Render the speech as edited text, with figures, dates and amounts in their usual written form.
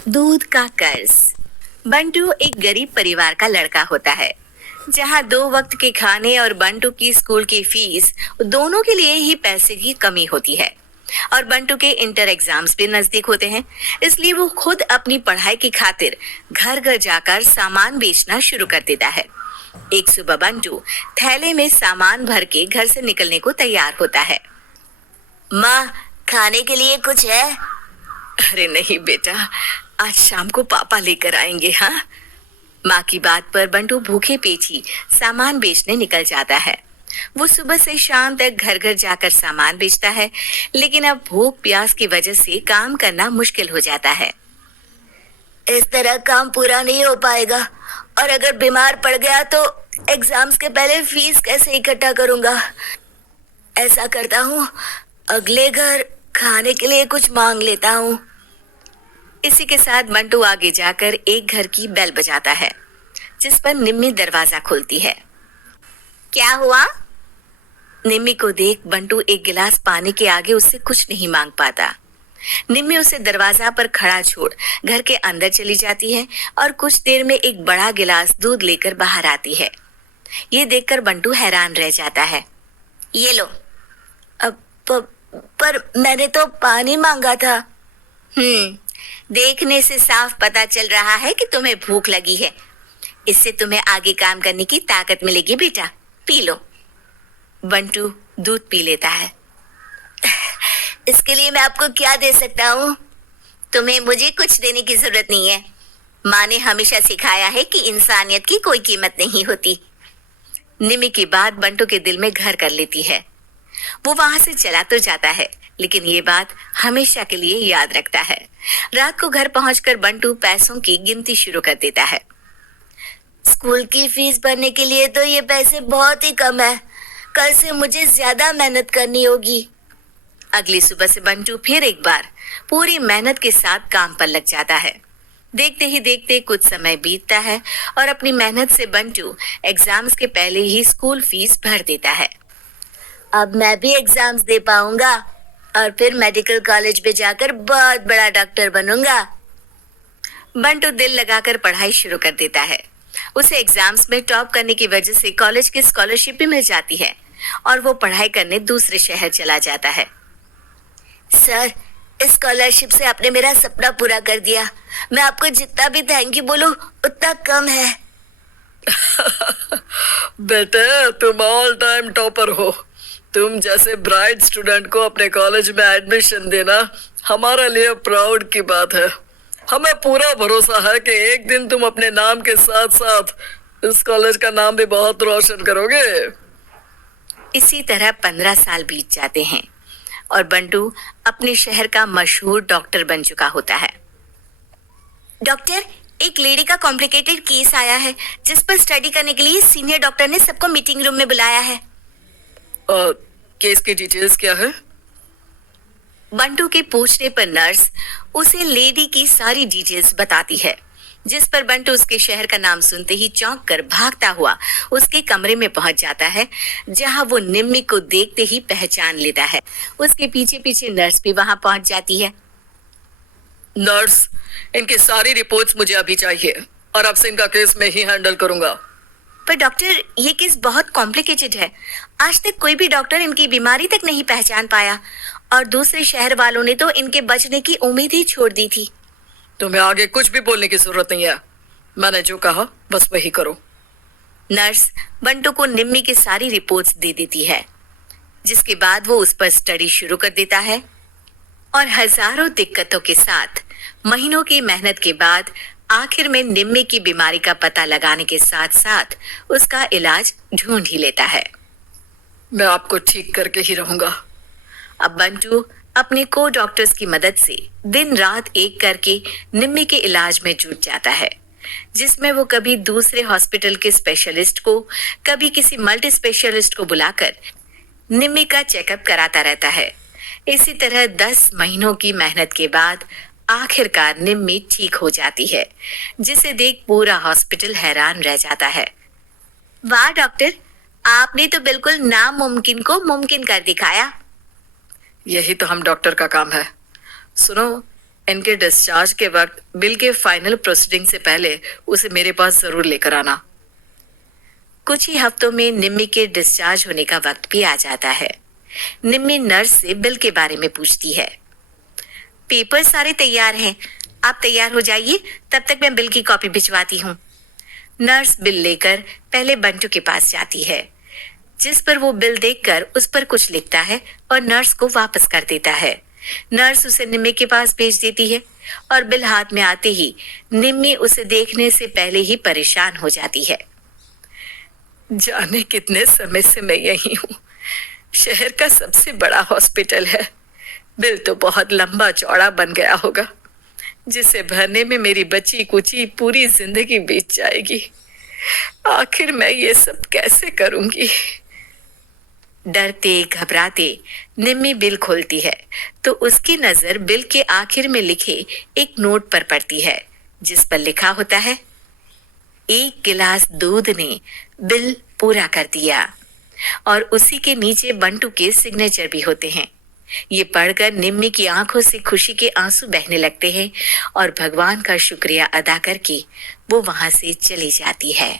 दूध का कर्ज। बंटू एक गरीब परिवार का लड़का होता है, जहां 2 वक्त के खाने और बंटू की स्कूल की फीस दोनों के लिए ही पैसे की कमी होती है। और बंटू के इंटर एग्जाम्स भी नजदीक होते हैं, इसलिए वो खुद अपनी पढ़ाई की खातिर घर घर जाकर सामान बेचना शुरू कर देता है। एक सुबह बंटू थैले में सामान भर के घर से निकलने को तैयार होता है। माँ, खाने के लिए कुछ है? अरे नहीं बेटा, आज शाम को पापा लेकर आएंगे। हाँ। माँ की बात पर बंटू भूखे पेट ही सामान बेचने निकल जाता है। वो सुबह से शाम तक घर घर जाकर सामान बेचता है, लेकिन अब भूख प्यास की वजह से काम करना मुश्किल हो जाता है। इस तरह काम पूरा नहीं हो पाएगा, और अगर बीमार पड़ गया तो एग्जाम्स के पहले फीस कैसे इकट्ठा करूंगा? ऐसा करता हूँ, अगले घर खाने के लिए कुछ मांग लेता हूँ। इसी के साथ बंटू आगे जाकर एक घर की बेल बजाता है, जिस पर निम्मी दरवाजा खोलती है। क्या हुआ? निम्मी को देख बंटू एक गिलास पानी के आगे उससे कुछ नहीं मांग पाता। निम्मी उसे दरवाजा पर खड़ा छोड़ घर के अंदर चली जाती है और कुछ देर में एक बड़ा गिलास दूध लेकर बाहर आती है। ये देखकर बंटू हैरान रह जाता है। ये लो। अब पर मैंने तो पानी मांगा था। देखने से साफ पता चल रहा है कि तुम्हें भूख लगी है। इससे तुम्हें आगे काम करने की ताकत मिलेगी बेटा, पी लो। बंटू दूध पी लेता है। इसके लिए मैं आपको क्या दे सकता हूँ? तुम्हें मुझे कुछ देने की जरूरत नहीं है। माँ ने हमेशा सिखाया है कि इंसानियत की कोई कीमत नहीं होती। निमी की बात बंटू के दिल में घर कर लेती है। वो वहां से चला तो जाता है, लेकिन ये बात हमेशा के लिए याद रखता है। रात को घर पहुंचकर बंटू पैसों की गिनती शुरू कर देता है। स्कूल की फीस भरने के लिए तो ये पैसे बहुत ही कम है। कल से मुझे ज्यादा मेहनत करनी होगी। अगली सुबह से बंटू फिर एक बार पूरी मेहनत के साथ काम पर लग जाता है। देखते ही देखते कुछ समय बीतता है और अपनी मेहनत से बंटू एग्जाम्स के पहले ही स्कूल फीस भर देता है। अब मैं भी एग्जाम्स दे पाऊंगा और फिर मेडिकल कॉलेज में जाकर बहुत बड़ा डॉक्टर बनूंगा। बंटू दिल लगाकर पढ़ाई शुरू कर देता है। उसे एग्जाम्स में टॉप करने की वजह से कॉलेज की स्कॉलरशिप भी मिल जाती है और वो पढ़ाई करने दूसरे शहर चला जाता है। सर, इस स्कॉलरशिप से आपने मेरा सपना पूरा कर दिया। मैं आपको जितना भी थैंक यू बोलूं उतना कम है। बेटे, तुम ऑल टाइम टॉपर हो। तुम जैसे ब्राइट स्टूडेंट को अपने कॉलेज में एडमिशन देना हमारे लिए प्राउड की बात है। हमें पूरा भरोसा है कि एक दिन तुम अपने नाम के साथ साथ इस कॉलेज का नाम भी बहुत रोशन करोगे। इसी तरह 15 साल बीत जाते हैं और बंटू अपने शहर का मशहूर डॉक्टर बन चुका होता है। डॉक्टर, एक लेडी का कॉम्प्लिकेटेड केस आया है, जिस पर स्टडी करने के लिए सीनियर डॉक्टर ने सबको मीटिंग रूम में बुलाया है। केस की डिटेल्स क्या है? बंटू के पूछने पर नर्स उसे लेडी की सारी डिटेल्स बताती है, जिस पर बंटू उसके शहर का नाम सुनते ही चौंक कर भागता हुआ उसके कमरे में पहुंच जाता है, जहां वो निम्मी को देखते ही पहचान लेता है। उसके पीछे पीछे नर्स भी वहां पहुंच जाती है। नर्स, इनकी सारी रिपोर्ट्स मुझे अभी चाहिए और अब से इनका केस मैं ही हैंडल करूंगा। पर डॉक्टर, ये केस बहुत कॉम्प्लिकेटेड है। आज तक कोई भी डॉक्टर इनकी बीमारी तक नहीं पहचान पाया और दूसरे शहर वालों ने तो इनके बचने की उम्मीद ही छोड़ दी थी। तुम्हें आगे कुछ भी बोलने की जरूरत नहीं है। मैंने जो कहा बस वही करो। नर्स बंटू को निम्मी की सारी रिपोर्ट्स दे देती है, जिसके बाद वो उस पर स्टडी शुरू कर देता है और हजारों दिक्कतों के साथ महीनों की मेहनत के बाद आखिर में निम्मी की बीमारी का पता लगाने के साथ साथ उसका इलाज ढूंढ ही लेता है। मैं आपको ठीक करके ही रहूंगा। अब बंटू अपने को डॉक्टर्स की मदद से दिन रात एक करके निम्मी के इलाज में जुट जाता है, जिसमें वो कभी दूसरे हॉस्पिटल के स्पेशलिस्ट को, कभी किसी मल्टी स्पेशलिस्ट को बुलाकर निम्मी का चेकअप कराता रहता है। इसी तरह 10 महीनों की मेहनत के बाद आखिरकार निम्मी ठीक हो जाती है, जिसे देख पूरा हॉस्पिटल हैरान रह जाता है। वाह डॉक्टर, आपने तो बिल्कुल नामुमकिन को मुमकिन कर दिखाया। यही तो हम डॉक्टर का काम है। सुनो, इनके डिस्चार्ज के वक्त बिल के फाइनल प्रोसीडिंग से पहले उसे मेरे पास जरूर लेकर आना। कुछ ही हफ्तों में निम्मी के डिस्चार्ज होने का वक्त भी आ जाता है। निम्मी नर्स से बिल के बारे में पूछती है। पेपर सारे तैयार हैं, आप तैयार हो जाइए, तब तक मैं बिल की कॉपी भिजवाती हूँ। नर्स बिल लेकर पहले बंटू के पास जाती है, जिस पर वो बिल देखकर उस पर कुछ लिखता है और नर्स को वापस कर देता है। नर्स उसे निम्मी के पास भेज देती है और बिल हाथ में आते ही निम्मी उसे देखने से पहले ही परेशान हो जाती है। जाने कितने समय से मैं यही हूँ। शहर का सबसे बड़ा हॉस्पिटल है। बिल तो बहुत लंबा चौड़ा बन गया होगा, जिसे भरने में मेरी बची कुची पूरी जिंदगी बीत जाएगी। आखिर मैं ये सब कैसे करूंगी? डरते घबराते निम्मी बिल खोलती है तो उसकी नजर बिल के आखिर में लिखे एक नोट पर पड़ती है, जिस पर लिखा होता है, 1 गिलास दूध ने बिल पूरा कर दिया। और उसी के नीचे बंटू के सिग्नेचर भी होते हैं। ये पढ़कर निम्मी की आंखों से खुशी के आंसू बहने लगते हैं और भगवान का शुक्रिया अदा करके वो वहां से चली जाती है।